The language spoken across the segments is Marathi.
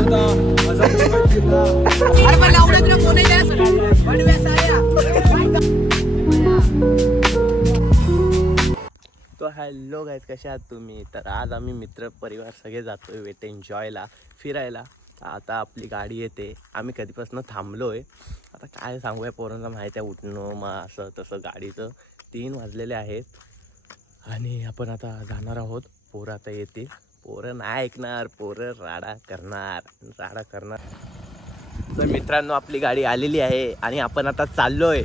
तो हॅलो गाईज, कसे आहात तुम्ही? तर आज आम्ही मित्र परिवार सगळे जातोय वेट एन्जॉयला, फिरायला. आता आपली गाडी येते, आम्ही कधीपासून थांबलोय. आता काय सांगूया, पोरांना माहिती आहे उठणं मग असं तसं. गाडीचं 3 वाजलेले आहेत आणि आपण आता जाणार आहोत. पोरं आता येतील, पोरं नाही ऐकणार, पोरं राडा करणार. तर मित्रांनो, आपली गाडी आलेली आहे आणि आपण आता चाललोय.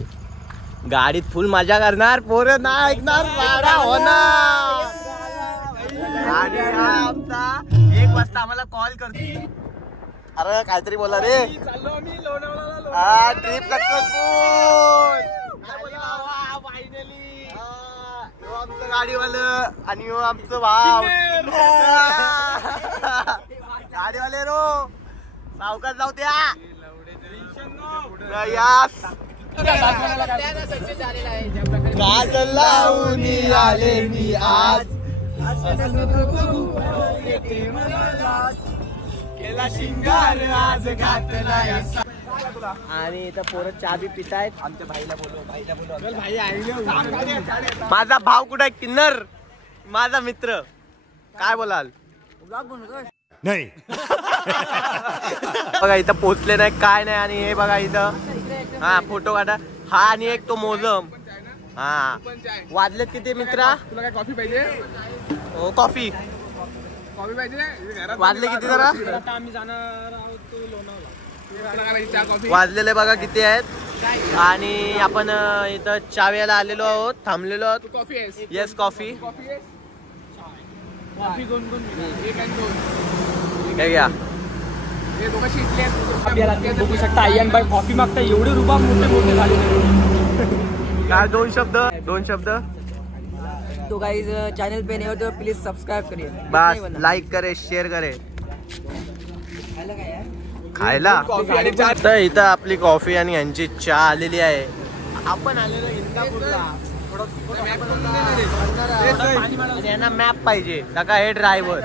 गाडीत फुल मजा करणार, पोरं नाही ऐकणार, राडा होणार. आणि आमचा 1 वाजता आम्हाला कॉल करतो. अरे काहीतरी बोला रे. चाललो मी लोणावळ्याला. हा, ट्रिप सक्सेसफुल. फायनली आमचं गाडीवालं आणि आमचं भाव. गाडीवाले रो सावकाश जाऊ द्या. यास काजल लावून आले मी आज. केला शिंगार आज घातला. आणि इथं पोरं चहा बी पितायत. आमच्या भाईला बोलव. माझा भाव कुठे आहे? किन्नर माझा मित्र. काय बोलाल? नाही. बघा इथं पोचले नाही, काय नाही. आणि हे बघा इथं, हा फोटो काढा. हा आणि एक तो मोजम. हा, वाजलेत किती मित्रा? तुला काय कॉफी पाहिजे? हो, कॉफी पाहिजे. वाजले किती जरा? आम्ही जाणार आहोत कॉफी. वाजलेले बघा किती आहेत. आणि आपण इथं चहा प्यायला आलेलो आहोत, थांबलेलो आहोत. कॉफी आहे? Yes, coffee. कॉफी दोन एक आणि 2 हे घ्या. हे दोघांशी इथले आहेत. बघू शकता आयन बाई कॉफी मागता. एवढे रुपये मोठे झाले. काय दोन शब्द? तो गाइस चैनल पे नहीं हो तो प्लीज सब्सक्राइब करिए. बस लाइक करे, शेअर करे. खायला तर इथं आपली कॉफी आणि यांची चहा आलेली आहे. आपण आलेलो इंदापूरला. यांना मॅप पाहिजे का हे ड्रायव्हर.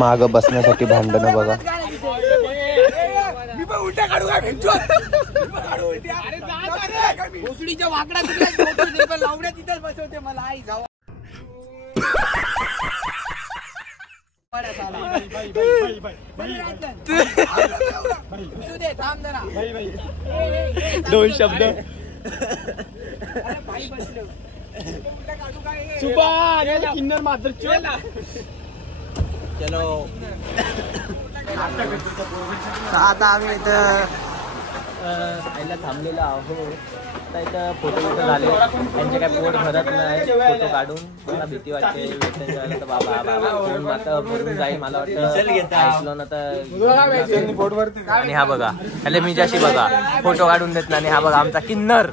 माग बसण्यासाठी भांडणं बघा. दोन शब्द. किन्नर मात्र चलो. आता आम्ही इथं आईला थांबलेलो आहोत. आता इथं फोटो झाले. त्यांचे काय पोट भरत नाही फोटो काढून. मला भीती वाटते तर बाबा फोन आता भरून जाईल मला वाटतं. ऐकलो ना तर. आणि हा बघा, ह्याला मी जाशी बघा फोटो काढून देत नाही. आणि हा बघा आमचा किन्नर.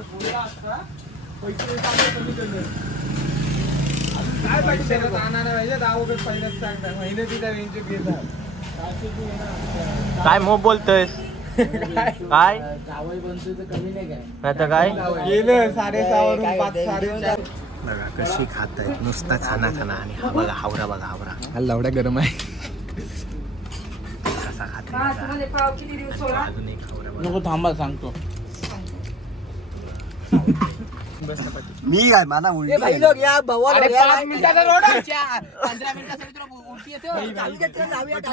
काय मग बोलतोयस? काय आता काय गेलं 6:30 वरून 5:30. बघा कशी खात आहेत, नुसता खाना. आणि हा बघा हावरा, बघा हावरा. हा लवडा गरम आहे. कसा खात अजून एक हावरा. नको थांबा सांगतो. मी काय मला उलटी. भाई लोग या भवा लोग या 5 मिनिटाचा रोड आहे. 15 मिनिटासाठी तुला उलटी येते.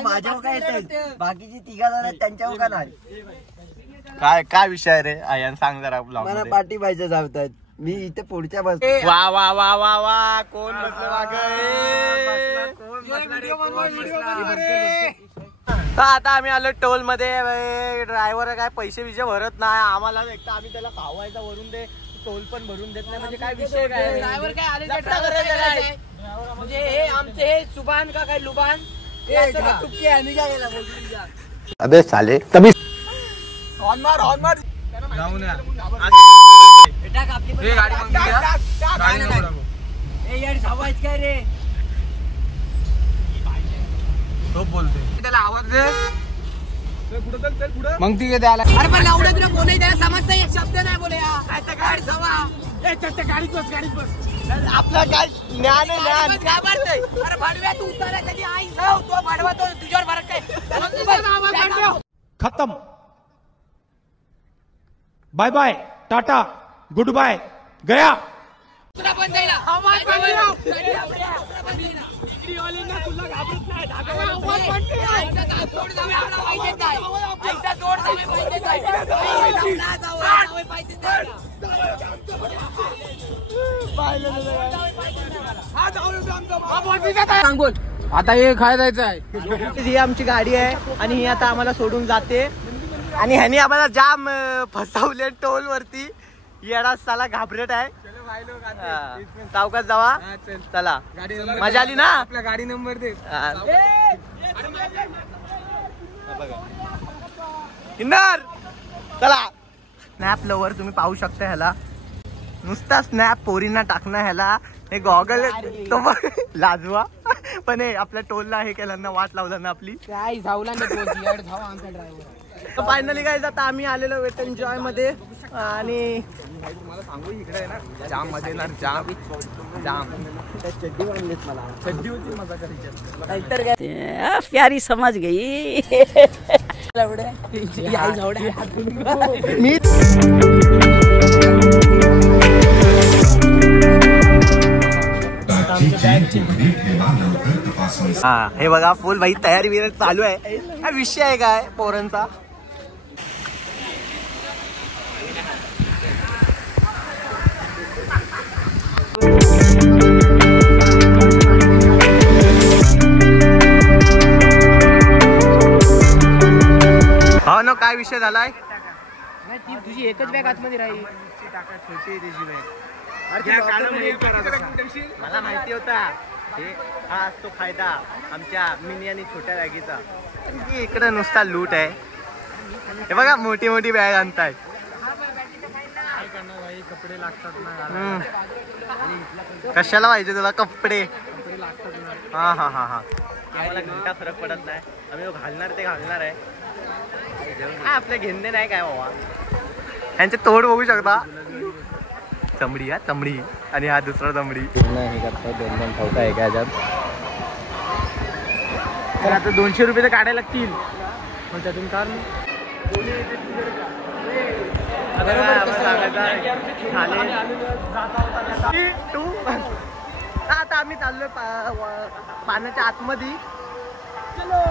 माझ्यावर काय येते, बाकीची 3 जण त्यांच्यावर का नाही. काय विषय रे आयन, सांग जरा. मला पार्टी पाहिजे जावतात. मी इथे पुढच्या बस. वा वा वा वा वा. कोण बसलं मागे? तर आता आम्ही आलो टोल मध्ये. ड्रायव्हर काय पैसे विषय भरत नाही आम्हाला. एकटा आम्ही त्याला खावायचा वरून दे, टोल पण भरून देत नाही. म्हणजे काय विषय काय ड्रायव्हर काय आले म्हणजे हे आमचे हे सुभान का काय लुबान टुपके आम्ही काय केला बोलतो. अबे साले तभी हॉर्न मार जाऊ ना. बेटा आपली पण गाडी मग घ्या. गाडी नको लागू. ए यार धावायच काय रे. तो बोलते त्याला आवाज दे. चल पुढे मग ती द्यायला. अरे पण लावडे तुला कोणी त्याला समजतं एक शब्द नाही बोले यार. गाडी सवा गाडीत बस. आपला काय ज्ञान आहे ज्ञान. घाबरतोय. अरे भाडव्या तू उतारा कधी आई जाऊ तो भाडवा तो तुझ्यावर फरक काय. खत्म. Bye bye tata good bye गया. तुला पण जाईल आवाज सांगोल आता हे काय जायचं आहे. ही आमची गाडी आहे आणि ही आता आम्हाला सोडून जाते. आणि ह्यानी आम्हाला जाम फसवले टोल वरती. येडा साला घाबरट आहे. सावकाश जावा. चला मजा आली ना. आपला गाडी नंबर दे. किन्नर चला. स्नॅप लवर तुम्ही पाहू शकता ह्याला. नुसता स्नॅप पोरींना टाकणं ह्याला. हे गॉगल तो लाजवा पण हे आपल्या टोलला हे केलं ना वाट लावला ना आपली. काय धावला ना तो जियाड धावा आमचा ड्रायव्हर. तर फायनली काय आता आम्ही आलेलो वेट एन्जॉय मध्ये. आणि तुम्हाला सांगू इकडे आहे ना जाम मध्ये ना जाम चड्डी बांधलीत मला. चड्डी होती मजा करायची. नाहीतर काय प्यारी समझ गई. मी हा हे बघा फुल भाई तयारी बियारी चालू आहे. हा विषय आहे काय पोरांचा. हा ना काय विषय झालाय. ती तुझी एकच बॅग आतमध्ये राहील. छोटी त्याची बॅग. मला माहिती होता हे हा असतो फायदा आमच्या मिनी आणि छोट्या बॅगीचा. इकडे नुसता लूट आहे. हे बघा मोठी मोठी बॅग आणताय. कपडे लागतात ना. कशाला पाहिजे तुला कपडे. हा हा हा हा आम्हाला घंटा फरक पडत नाही. आम्ही घालणार ते घालणार आहे. काय आपल्या घेणे नाही काय बाबा. यांचे तोड बघू शकता. चमडी हा चमडी आणि हा दुसरा चमडी. हे करता दोन दोन ठेवता आहे का ह्याच्यात. तर आता 200 रुपये तर काढायला लागतील. मग त्यातून काढ. आता आम्ही चाललोय पाण्याच्या आतमध्ये. चलो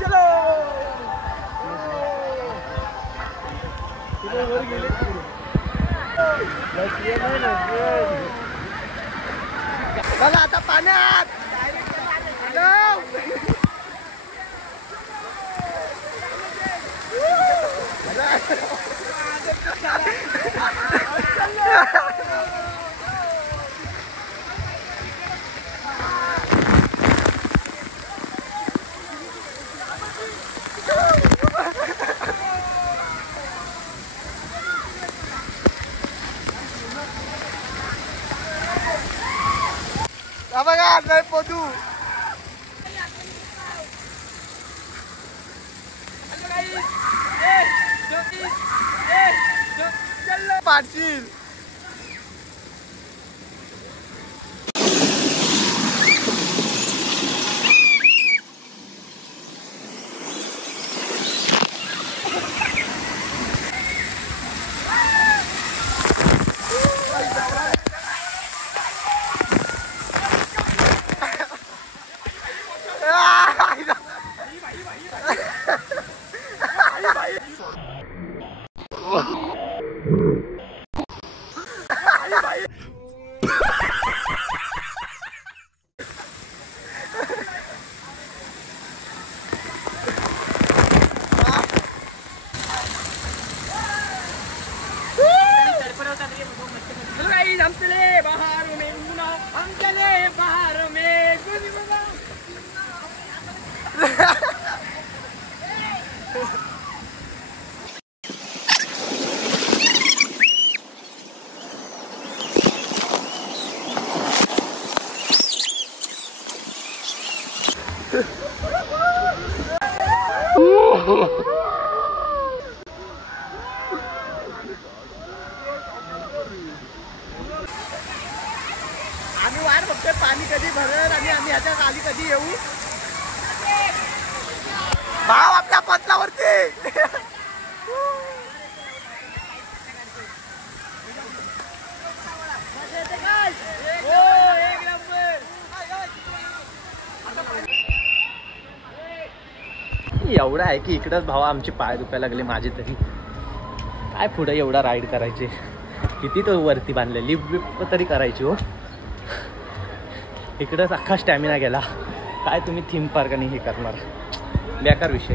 चलो. चला आता पाण्यात. बघा नाही पोतू. पाडशील. आम्ही वाट बघतोय पाणी कधी भरल आणि आम्ही ह्याच्या खाली कधी येऊ. भाव आपल्या पतलावरती. एवढं आहे की इकडंच भावा आमचे पाय दुखायला लागले माझे तरी. काय पुढे एवढा राईड करायचे, किती तो वरती बांधले, लिफ्ट तरी करायची हो. इकडंच अख्खा स्टॅमिना गेला. काय तुम्ही थीम पार्क आणि हे करणार, बेकार विषय.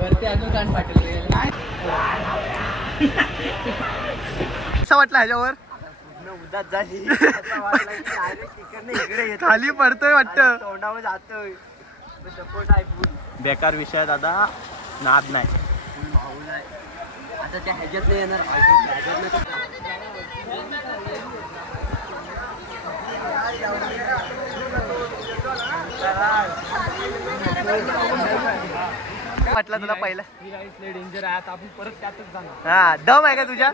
वरती अजून कान फाटले. कसं वाटलं ह्याच्यावर? उदास झाली. खाली पडतोय वाटतं, तोंडावर जातोय. सपोर्ट आहे फुल. बेकार विषय दादा, नाद नाही. आता त्या ह्याच्यात नाही येणार. वाटला तुला पहिला? डेंजर आहे. आता आपण परत त्यातच जाणार. हा, दम आहे का तुझ्या?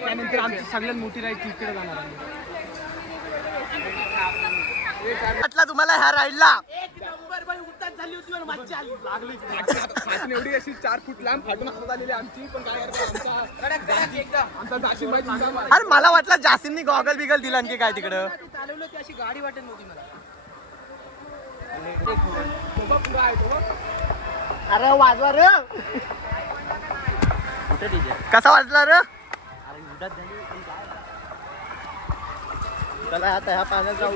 त्यानंतर आमची सगळ्यात मोठी राईड तिकडे जाणार आहे. वाटला तुम्हाला ह्या राईडला? एवढी अशी 4 फूट लांब फाटून हातात आलेली आमची, पण काय आमचा जाशीर भाई जिंदाबाद. अरे मला वाटलं जासीमनी गॉगल बिगल दिला की काय तिकडं. चालवलं ती अशी गाडी वाटत नव्हती मला. अरे वाजवा र. कसा वाटला र? चला आता ह्या पाण्यात जाऊ.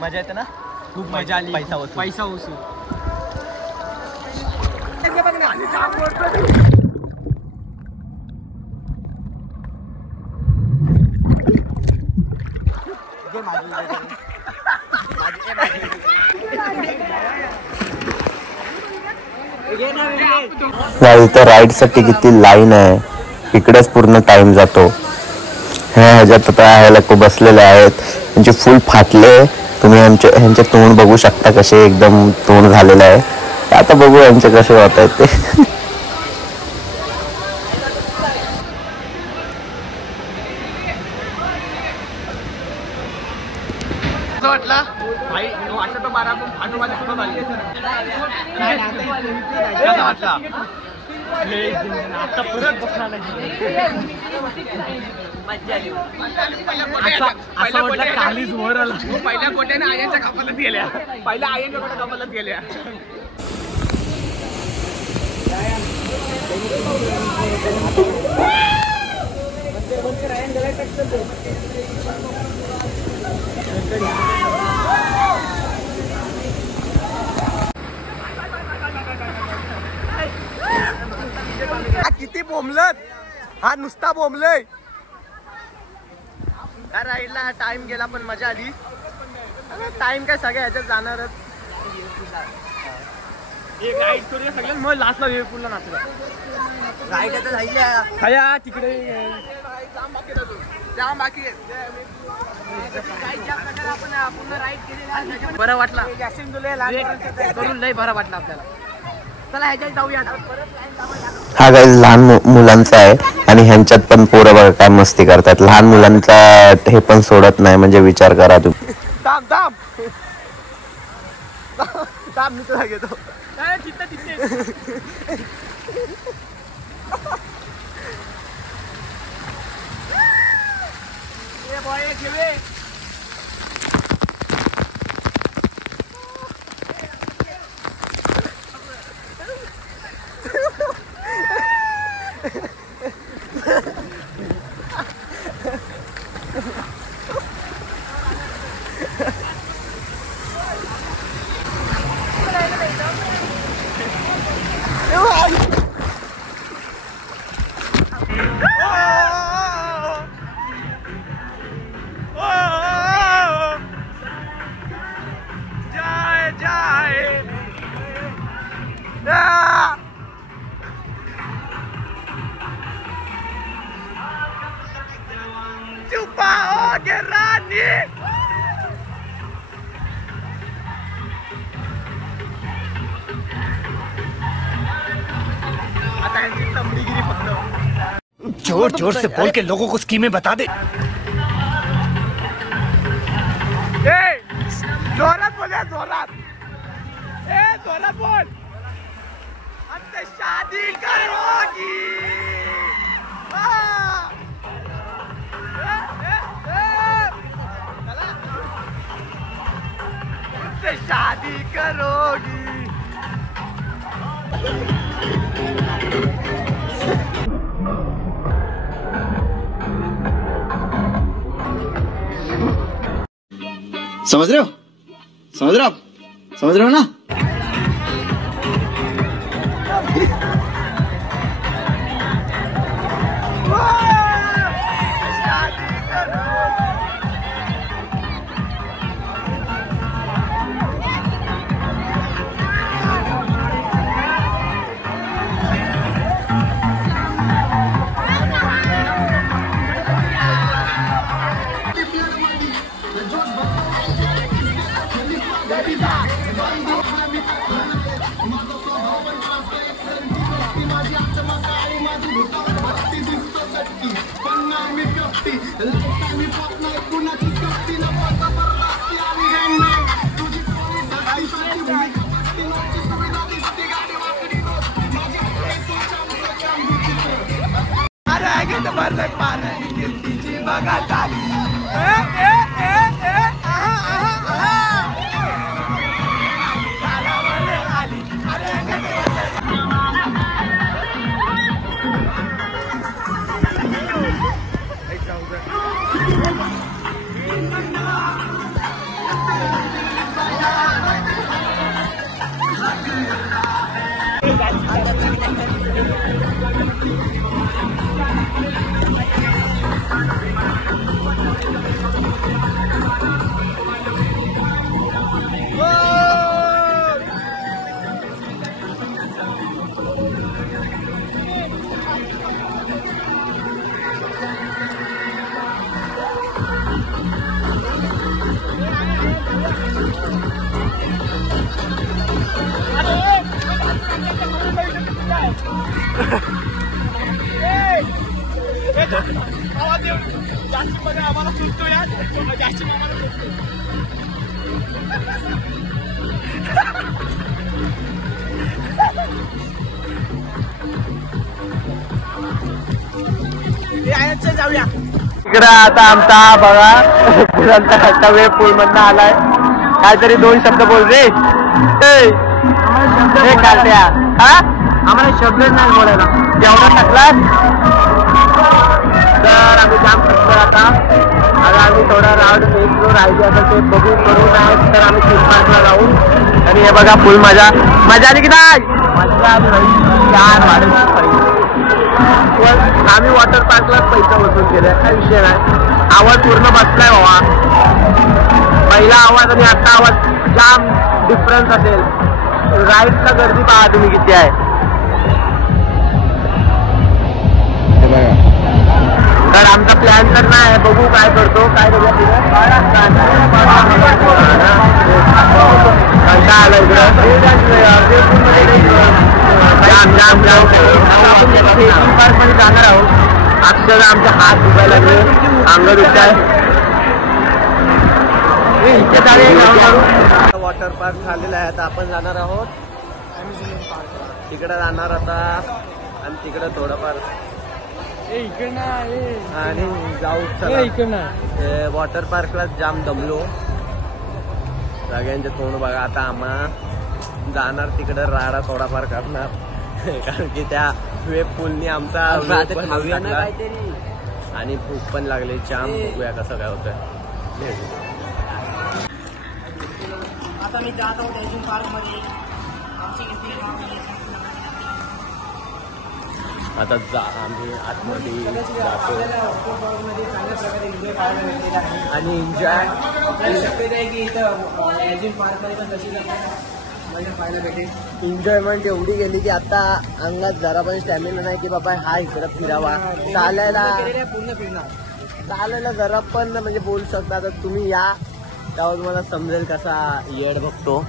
मजा येते ना, खूप मजा आली. पैसा वसूल. पैसा वसूल. इथं राईडसाठी किती लाईन आहे, इकडेच पूर्ण टाइम जातो. ह्याच्यात आता हे लोक बसलेले आहेत, त्यांचे फुल फाटले. तुम्ही ह्यांचे तोंड बघू शकता, कसे एकदम तोंड झालेलं आहे. आता बघू यांचे कसे होत आहेत ते. वाटला भाई वाटलं तर 12 पण फाटू माझ्या पुढं झाली. कसा वाटला? आता परत बसणार नाही. असं वाटलं कालीच वर आला. पहिल्या गोट्याने आयांच्या कपालात गेल्या. पहिल्या आयांच्या गोट्या कपालात गेल्या. किती बोंबलत, हा नुसता बोंबलय. त्या राईडला टाइम गेला पण मजा आली. टाइम काय सगळ्या ह्याच्यात जाणारच. एक राईड करूया सगळ्यांना, मग लास्टला वेळपूरला नाचला. राईड आता झाल्या. खाया तिकडे जाम बाकी बरं वाटला करून लय बरं वाटलं आपल्याला. चला ह्याच्यात जाऊया. हा गाईज लहान मुलांचा आहे आणि ह्यांच्यात पण पोरं बघा काय मस्ती करतात. लहान मुलांचा हे पण सोडत नाही, म्हणजे विचार करा तुम्ही. थांब थांब थांब, मी तुला घेतो. करोगे रानी. आता यांची तंबडीगिरी फक्त. जोर जोर से बोल के लोगों को स्कीमें बता दे. जोरात बोल, जोरात. जोरात बोल. हमसे शादी करोगी. हमसे शादी करोगी. समझ रहे हो, समझ रहे हो आप, समझ रहे हो ना. इकडं आता आमचा बघा पुरांचा वेळ पूल मधनं आलाय. काहीतरी 2 शब्द बोल रे. काढल्या हा आम्हाला शब्दच नाही बोलायला. जेवढा टाकलास तर आम्ही जाम थकलो आता. आम्ही थोडा राऊंड एक जो राहिली आता ते बघू करू नाही तर आम्ही थीम पार्कला जाऊ. आणि हे बघा फुल मजा मजा आली की नाही. मजा आली. आम्ही वॉटर पार्कलाच पैसे वसूल केले. काही विषय नाही. आवाज पूर्ण बसलाय बाबा. पहिला आवाज आणि आता आवाज जाम डिफरन्स असेल. राईडचा गर्दी पहा तुम्ही किती आहे. तर आमचा प्लॅन तर नाही आहे. बघू काय करतो. काय बघा आलं पार्क मध्ये जाणार आहोत. अक्षर आमचे हात दुखायला लागले. अंग दुखत आहे. वॉटर पार्क झालेला आहे. आता आपण जाणार आहोत तिकडे जाणार आता. आणि तिकडे थोडंफार आणि जाऊ. वॉटर पार्कला जाम दमलो. सगळ्यांचे तोंड बघा. आता आम्हा जाणार तिकडे राडा थोडाफार करणार. कारण की त्या वेब पूलनी आमचा आणि भूक पण लागली जाम. बघूया कसं काय होतं. आता मी जात आहोत एजिंग पार्क मध्ये. आता आम्ही आतमध्ये जातो आणि एन्जॉय शक्यता आहे की इथं एजिंग पार्क मध्ये पण तशी एन्जॉयमेंट एवढी गेली की आता अंगात जरा पण स्टॅमिना नाही की बाबा हा इकडं फिरावा. चालायला जरा पण म्हणजे बोलू शकता. तर तुम्ही या त्यावर तुम्हाला समजेल कसा येड बघतो.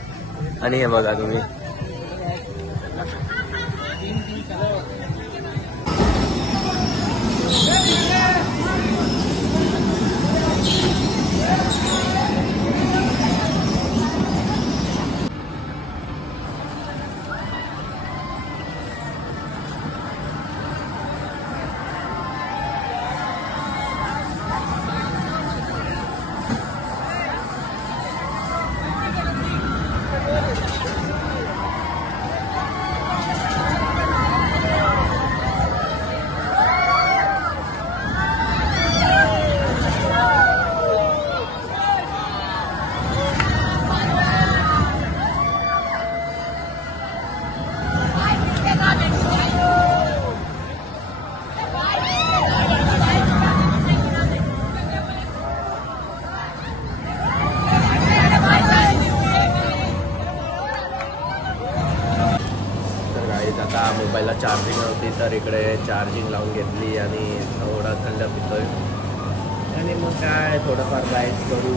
आणि हे बघा तुम्ही आता मोबाईलला चार्जिंग नव्हती तर इकडे चार्जिंग लावून घेतली आणि थोडा थंड पितोय. आणि मग काय थोडंफार राईड करू.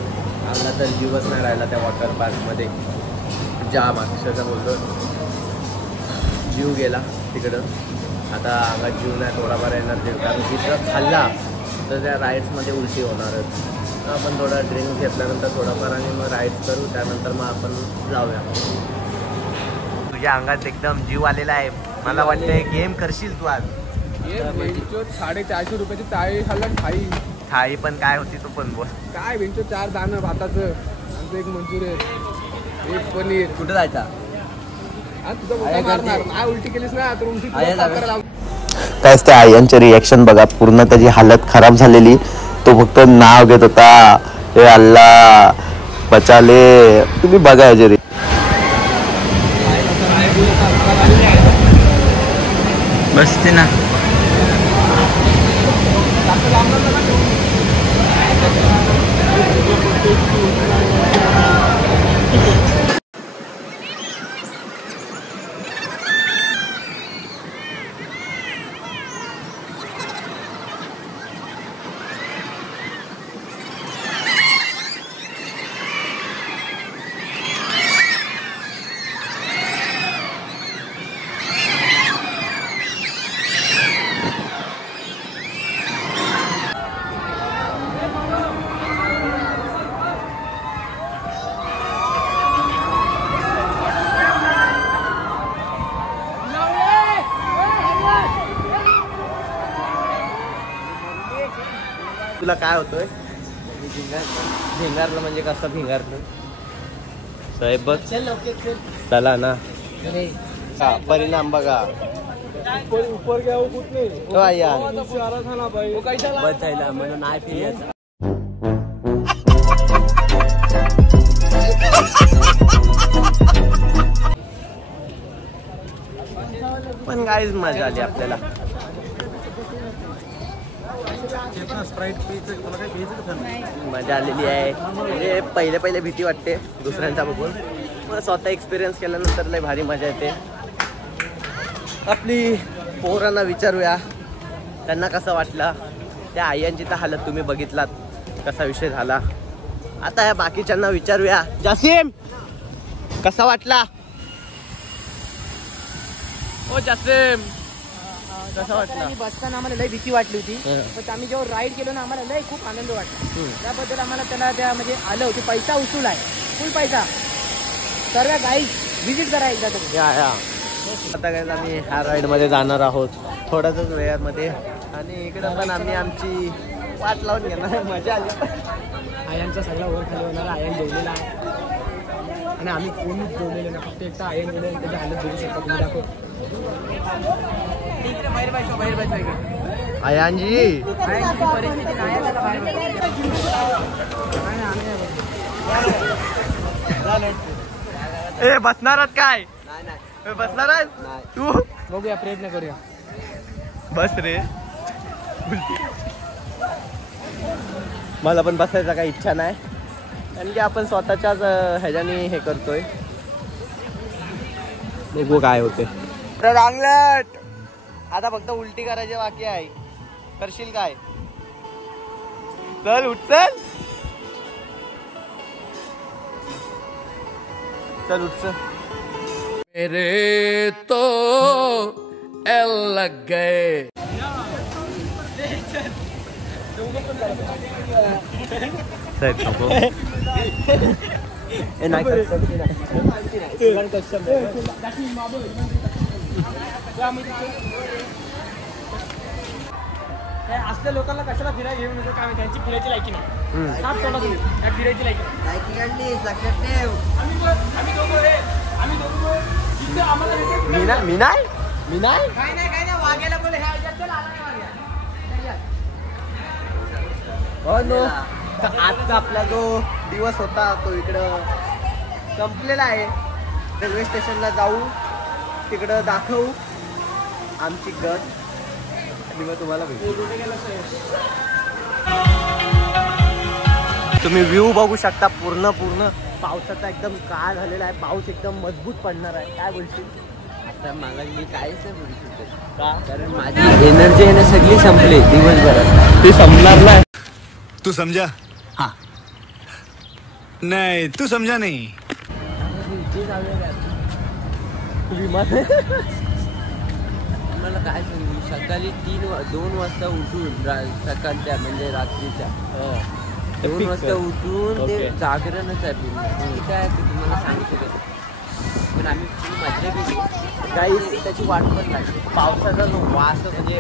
आम्हाला तर जीवच नाही राहिला त्या वॉटर पार्कमध्ये. जाम अक्षरशः बोलतो जीव गेला तिकडं. आता अंगात जीव नाही थोडाफार येणार ते कारण तिथं खाल्ला तर त्या राईड्समध्ये उलटी होणारच. आपण थोडा ड्रिंक घेतल्यानंतर थोडाफार आणि मग राईड्स करू. त्यानंतर मग आपण जाऊया. तुझ्या अंगात एकदम जीव आलेला आहे. मला वाटतंय गेम करशील तू आज. 450 रुपयाची थाळी खाल्लं. थाळी पण काय होती तू पण बोल. काय 4 दाणं भाताचं आमचं एक मंचुरियन एक पनीर. कुठं जायचा तुझं मारणार नाही उलटी केलीस ना तर उलटी कायच त्या आयांचे रिॲक्शन बघा. पूर्ण त्याची हालत खराब झालेली. तो फक्त नाव घेत होता हे अल्ला बचाले. तुम्ही बघा याचे बसते ना. तुला काय होतोय भिंगारलं म्हणजे कसं भिंगारलं साहेब बघ चला ना. परिणाम बघा ऊपर गया वो कुछ नहीं यार वो कैसा बचायला म्हणून नाही फिरायचं. पण काहीच मजा आली आपल्याला. मजा आलेली आहे. म्हणजे पहिले भीती वाटते दुसऱ्यांचा बघून. मग स्वतः एक्सपिरियन्स केल्यानंतर लय भारी मजा येते. आपली पोरांना विचारूया त्यांना कसं वाटलं. त्या आयांची तर हालत तुम्ही बघितलात कसा विषय झाला. आता या बाकीच्यांना विचारूया. जासिम कसा वाटला. ओ जासिम कसा वाटला. बसताना आम्हाला लय भीती वाटली होती पण आम्ही जेव्हा राईड केलो ना आम्हाला लय खूप आनंद वाटला. त्याबद्दल आम्हाला त्याला त्या म्हणजे आलं होतं. पैसा उचूल आहे फुल पैसा. सर्व गाईड व्हिजिट करा एकदा तुम्ही. आता काय आम्ही ह्या राईडमध्ये जाणार आहोत थोड्याच वेळामध्ये. आणि इकडं पण आम्ही आमची वाट लावून घेणार. मजा आली. आयांचा सगळा वर खाली होणार. आयन जेवलेला आहे आणि आम्ही कोणीच जेवलेले ना. फक्त एकटा आयन गेले त्याची हालत बघू शकता तुम्ही. दाखव आयांजी परिस्थिती ए बसणारात काय बसणार तू. बघूया प्रयत्न करूया. बस रे. मला पण बसायचा काही इच्छा नाही कारण की आपण स्वतःच्याच ह्याच्याने हे करतोय. बघू काय होते. रांगलट आता फक्त उलटी करायची बाकी आहे. करशील काय? चल उठ चल चल उठ चल. मेरे तो एल लग गए. असल्या लोकांना कशाला फिरायला घेऊन येतो काय त्यांची फिरायची लायकी नाही. साफ तोंडा तुम्ही काय फिरायची लायकी लक्षात ठेव. आम्ही दोघं जिथे आम्हाला भेटेल मी नाही काय नाही वाघ्याला बोले ह्या चल आला नाही वाघ्या. हो नो. तर आजचा आपला जो दिवस होता तो इकडं संपलेला आहे. रेल्वे स्टेशनला जाऊ, तिकडं दाखवू आमची गट आणि मग तुम्हाला भेटू. तुम्ही व्ह्यू बघू शकता. पूर्ण पावसाचा एकदम काळ झालेला आहे. पाऊस एकदम मजबूत पडणार आहे. काय बोलशील? आता मला मी काहीच नाही बोलू शकत का, कारण माझी एनर्जी आहे ना सगळी संपली दिवसभरात. ते संपणार नाही. तू समझा? हाँ. नहीं तू समझा नहीं. मला काय सांगू, सकाळी 2 वाजता उठून सकाळच्या म्हणजे रात्रीच्या 2 वाजता उठून ते जागरणच आहे. मी काय ते तुम्हाला सांगू शकत, पण आम्ही खूप मजा केली. काही त्याची वाट पण लागली. पावसाचा जो वास म्हणजे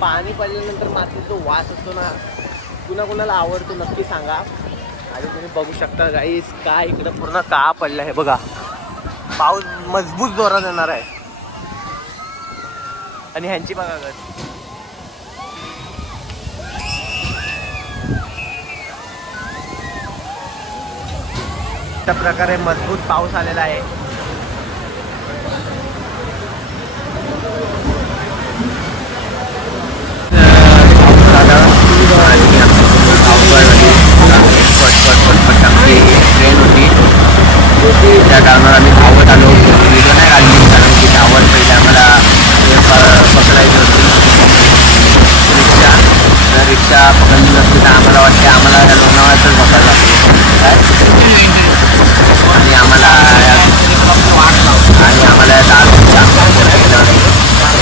पाणी पडल्यानंतर मातीचा जो वास असतो ना, कुणाला आवडतो नक्की सांगा. आणि तुम्ही बघू शकता गाईस काय इकडं पूर्ण का पडलं आहे बघा. पाऊस मजबूत जोरात येणार आहे. आणि ह्यांची बघा गट. अशा प्रकारे मजबूत पाऊस आलेला आहे. ट्रेन होती त्या कारणाला आम्ही धावत आलो. व्हिडिओ नाही काढली कारण की धावत पहिले आम्हाला पकडायची होती रिक्षा पकडली नसली तर आम्हाला वाटते आम्हाला लोणावळ्यातच बसायला लागते आणि आम्हाला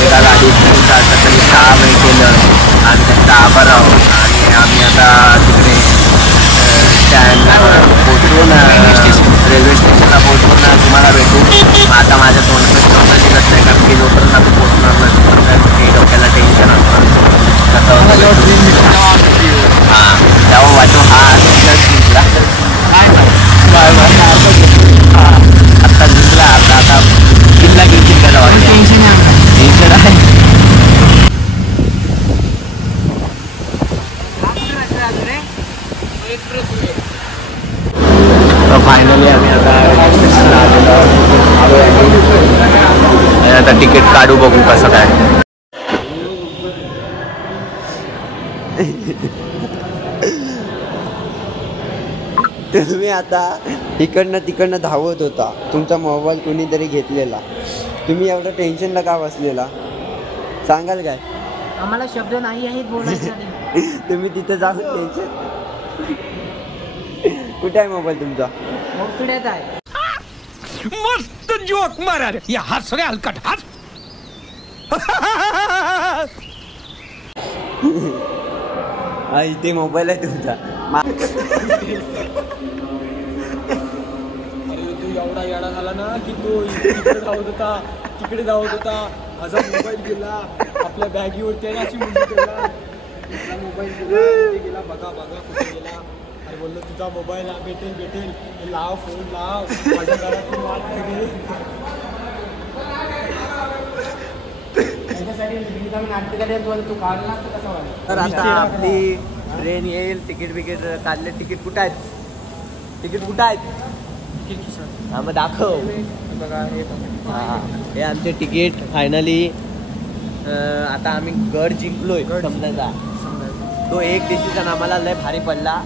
एका गाडीत सकाळी 6 वेळ केलं आणि त्यांचा आभार आहोत. आणि आम्ही आता तिकडे पोचून रेल्वे स्टेशनला पोचून तुम्हाला भेटू. आता माझ्या तोंडात तोंड निघत नाही कारण की जोपर्यंत आपण पोचणार नाही डोक्याला टेन्शन असतं. हां तेव्हा वाटू हा आत्ता जिंकला आता किल्ला घेऊन त्याला वाटतं टेन्शन आहे. फायनली आम्ही आता तिकीट काढू बघू कसं काय. तुम्ही आता तिकडनं धावत होता. तुमचा मोबाईल कोणीतरी घेतलेला. तुम्ही एवढं टेन्शनला का बसलेला सांगाल काय? आम्हाला शब्द नाही आहेत बोलायचे. तुम्ही तिथे जाऊन टेन्शन. कुठे आहे मोबाईल तुमचा? मोकळ्यात आहे. मस्त जोक मारा रे. या हस रे हलकट हस. इथे मोबाईल आहे तुमचा. अरे तू एवढा येडा झाला ना की तो तिकडे धावत होता माझा मोबाईल गेला आपल्या बॅगीवरती आहे ना अशी मुंडी गेला. मोबाईल गेला बघा कुठे गेला. अरे बोललो तुझा मोबाईल भेटेल लाव फोन लाव माझ्या घरातून वाट बघेल. तर आता आपली ट्रेन येईल. तिकीट काढले. तिकीट कुठं आहेत? हा मग दाखव. बघा हे आमचे तिकीट फायनली. आता आम्ही गड जिंकलोय समजायचा. तो एक डिसिजन आम्हाला लय भारी पडला.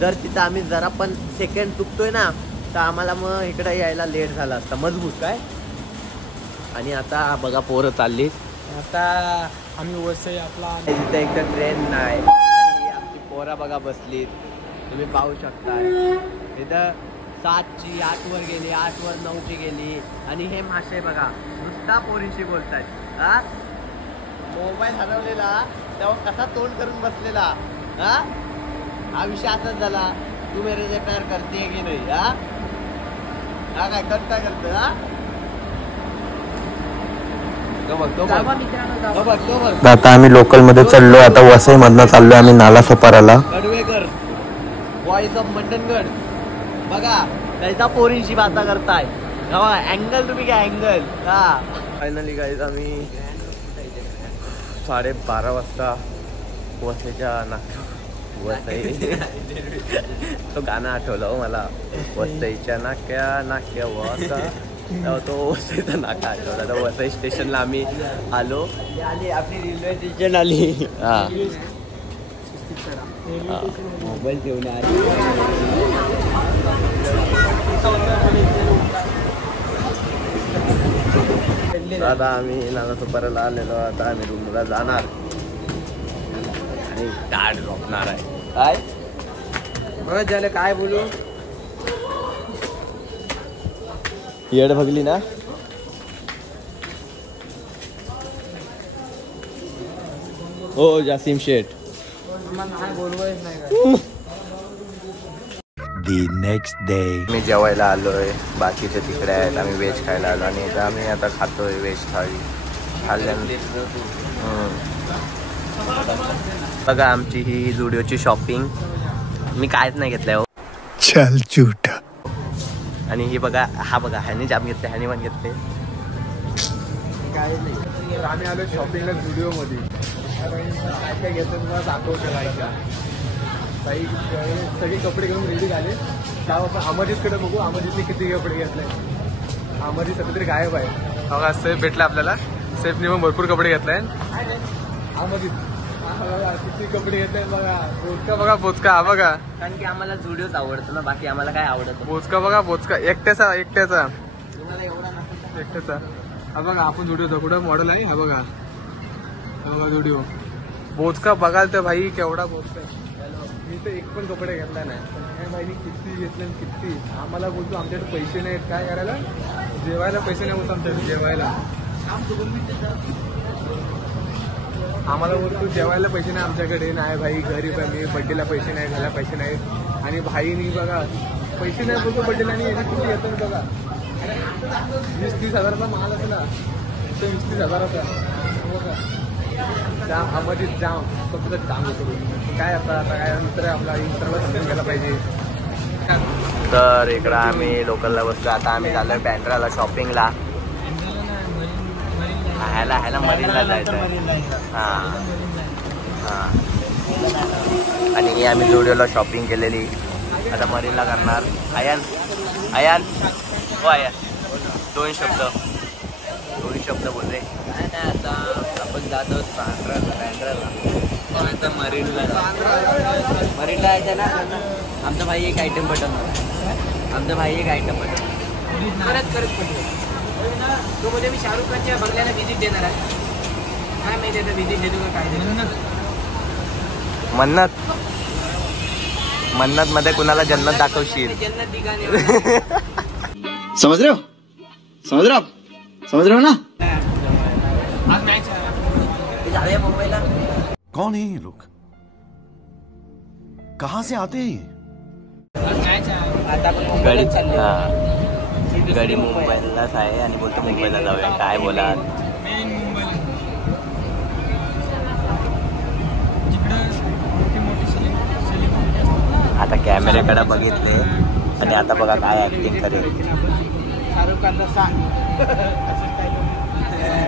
जर तिथं आम्ही जरा पण सेकंड चुकतोय ना तर आम्हाला मग इकडे यायला लेट झाला असता मजबूत काय. आणि आता बघा पोरं चालली. आता आम्ही वसई आपला इथं एकदम ट्रेन नाही आणि आमची पोरं बघा बसलीत तुम्ही पाहू शकता. इथं 7ची 8 वर गेली, 8 वर 9ची गेली. आणि हे मासे बघा नुसता पोरीशी बोलतायत. हा मोबाईल हरवलेला तेव्हा कसा तोंड करून बसलेला. हा विषय असाच झाला. तू मेरे से प्यार करते की नाही. हा काय करत हा तो बघ तो बघ. आता आम्ही लोकल मध्ये चढलो. आता वसई मधनं चाललोय आम्ही नालासोपाराला. गडवेकर वॉइस ऑफ मंडनगड बघा कैसा पोरींशी बाता करताय. अँगल तुम्ही काय अँगल. हा फायनली गाईज आम्ही 12:30 वाजता वसईच्या नाक्या. वसई तो गाणं आठवलं हो मला. वसईच्या नाक्या नाक्या वासा तेव्हा तो वसईचा नाका आठवला. तर वसई स्टेशनला आम्ही आलो. आली आपली रेल्वे स्टेशन आली. हा मोबाईल घेऊन आता आम्ही नालासोपाराला आलेलो. आता आम्ही रूमला जाणार आणि ताट झोपणार आहे. काय बस झालं काय बोलू. येड बघली ना. हो जासिम शेठ. बोलवायच नाही काय. The next day. मी जेवायला आलोय. बाकीचे तिकडे आहेत. आम्ही व्हेज खायला आलो आणि आम्ही आता खातोय व्हेज थाळी. खाल्ल्यानंतर बघा आमची ही जुडिओची शॉपिंग. मी कायच नाही घेतलंय हो. चल झूठा. आणि ही बघा हा बघा ह्याने जाम घेतले ह्याने पण घेतले. काय नाही. आम्ही आलो शॉपिंगला झुडिओ मध्ये. काय काय घेतो मला दाखवतो. काही सगळे कपडे घेऊन रेडी झाले. तेव्हा आपण अमरजीतकडे बघू. अमरजीतने किती कपडे घेतले. अमरजीत सध्या तरी गायब आहे. बघा सेफ भेटला आपल्याला. सेफने पण भरपूर कपडे घेतलाय. अमरजीत किती कपडे घेतले बघा. बोचका बघा बोचका. हा बघा कारण की आम्हाला जुडिओच आवडतं ना. बाकी आम्हाला काय आवडत. बोचका बघा बोचका. एकट्याचा हा बघा. आपण जुडिओ कुठं मॉडेल आहे. हा बघा जुडिओ बोचका बघाल तर भाई केवढा बोचका. मी तर एक पण कपडे घेतला नाही. ह्या बाईने किती घेतले किती. आम्हाला बोलतो आमच्याकडे पैसे नाहीत काय करायला. जेवायला पैसे नाही होत आमच्याकडे. जेवायला आम्हाला बोलतो जेवायला पैसे नाही आमच्याकडे. नाही भाई गरीब आहे मी. बड्डेला पैसे नाही. घ्यायला पैसे नाहीत. आणि भाईनी बघा पैसे नाही बोलतो बड्डेला. आणि याने किती येतात बघा. 20-30 हजाराचा माल असला तर 20-30 हजाराचा बघा. जाम अमरजीत जाम फक्त काम होतो. काय आता काय मित्र आपला मित्राला समजून घ्यायला पाहिजे. तर इकडं आम्ही लोकलला बसलो. आता आम्ही झालोय बँड्राला शॉपिंगला. ह्याला मरीनला जायचं आहे. हां हां. आणि आम्ही जुडिओला शॉपिंग केलेली. आता मरीनला करणार. आयान हो आयान 2 शब्द बोलले. काय नाही आता आपण जात आहोत बँड्राला. मरीनला जायचं ना. आमचा भाई एक आयटम पटवणार. करत तो बोलले मी शाहरुख खानच्या बंगल्याला व्हिजिट देणार आहे. काय माहिती आता व्हिजिट देतो का काय देतो. मन्नत मध्ये कुणाला जन्नत दाखवशील. जन्नत दिगाने समझ रहे हो ना. आज मॅच झाले मुंबईला. कौन है ये लोग. कहाँ से आते हैं. आता आपण गडी मुंबईलाच आहे आणि बोलतो मुंबईला जाऊया. काय बोला. मेन मुंबईला जिकडं मोठी सेलिब्रिटी आता कॅमेऱ्याकडे बघितले आणि आता बघा काय ऍक्टिंग करेल. शाहरुख खानला सांग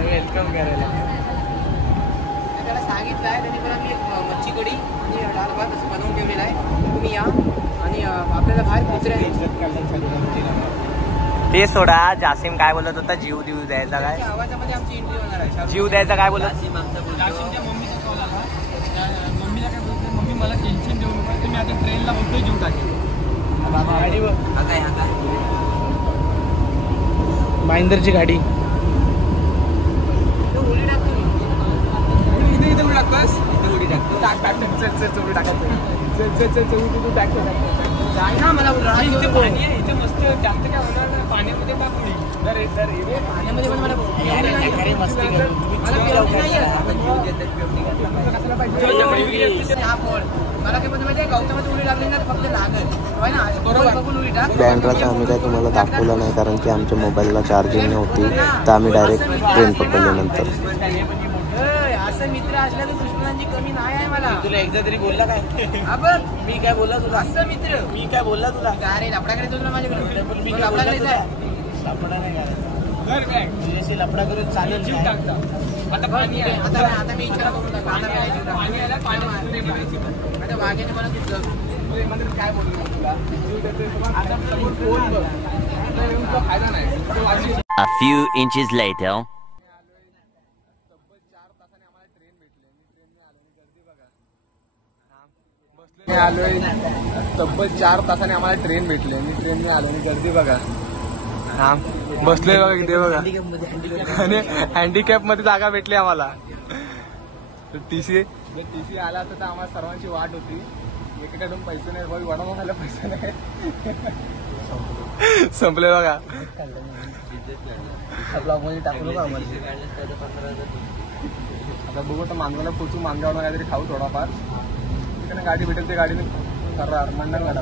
वेलकम करायला. त्याला सांगितलं आहे. त्यांनी पण मी मच्छी कढी आणि डाळ भात असं बनवून ठेवलेलं आहे. तुम्ही या आणि आपल्याला बाहेर कुत्र्या ते सोडा. जासिम काय बोलत होता. जीव द्यायचा काय. आवाजामध्ये आमची एंट्री होणार आहे. जीव द्यायचा काय बोलत. जासिमच्या मम्मीचा कॉल आला. मम्मीला काय बोलतो. मम्मी मला टेन्शन देऊ नका. तुम्ही आता ट्रेनला बोलतोय जीव टाकेल. महिंदरची गाडी इथे उडी टाकतोस इथे उडी टाकतो चल उडी टाकायचं ना मला इथे पाणी आहे इथे मस्त जास्त काय होणार नाही. पाण्यामध्ये का पुढे पाण्यामध्ये पण मला मला काय माहिती गौतमाची उडी लागली ना फक्त लागत बरोबर बघून उडी टाक. बँड्राचा आम्ही काय तुम्हाला दाखवलं नाही कारण की आमच्या मोबाईलला चार्जिंग नव्हती तर आम्ही डायरेक्ट ट्रेन पकडल्यानंतर. असं मित्र असल्या तर दुश्मनांची कमी नाही आहे मला. तुला एकदा तरी बोलला काय आपण मी काय बोलला तुला असं मित्र मी काय बोलला तुला अरे लपडाकडे तुला माझ्याकडे मी लपडाकडे लपडा नाही करायचा तुझ्याशी लपडा करून चालेल जीव टाकता. आता पाणी आहे आता मी इच्छा करून टाकतो. पाणी आलं पाणी आता वाघ्याने मला घेतलं काय बोललो तुला आता फोन बघ आता येऊन तुला फायदा नाही. A few inches later. आलोय तब्बल 4 तासाने आम्हाला ट्रेन भेटली आणि ट्रेनने आलो आणि गर्दी बघा. हा बसलोय बघा किती बघा आणि हँडिकॅप मध्ये जागा भेटली आम्हाला. टीसी आला असता तर आम्हाला सर्वांची वाट होती. एकेकडून पैसे नाही बघ वडा खायला पैसे नाही संपले बघा. आता बघू तर मानगावला पोचू. मानगावला काहीतरी खाऊ थोडाफार. गाडी भेटेल ते गाडीने करणार मंडण घाला.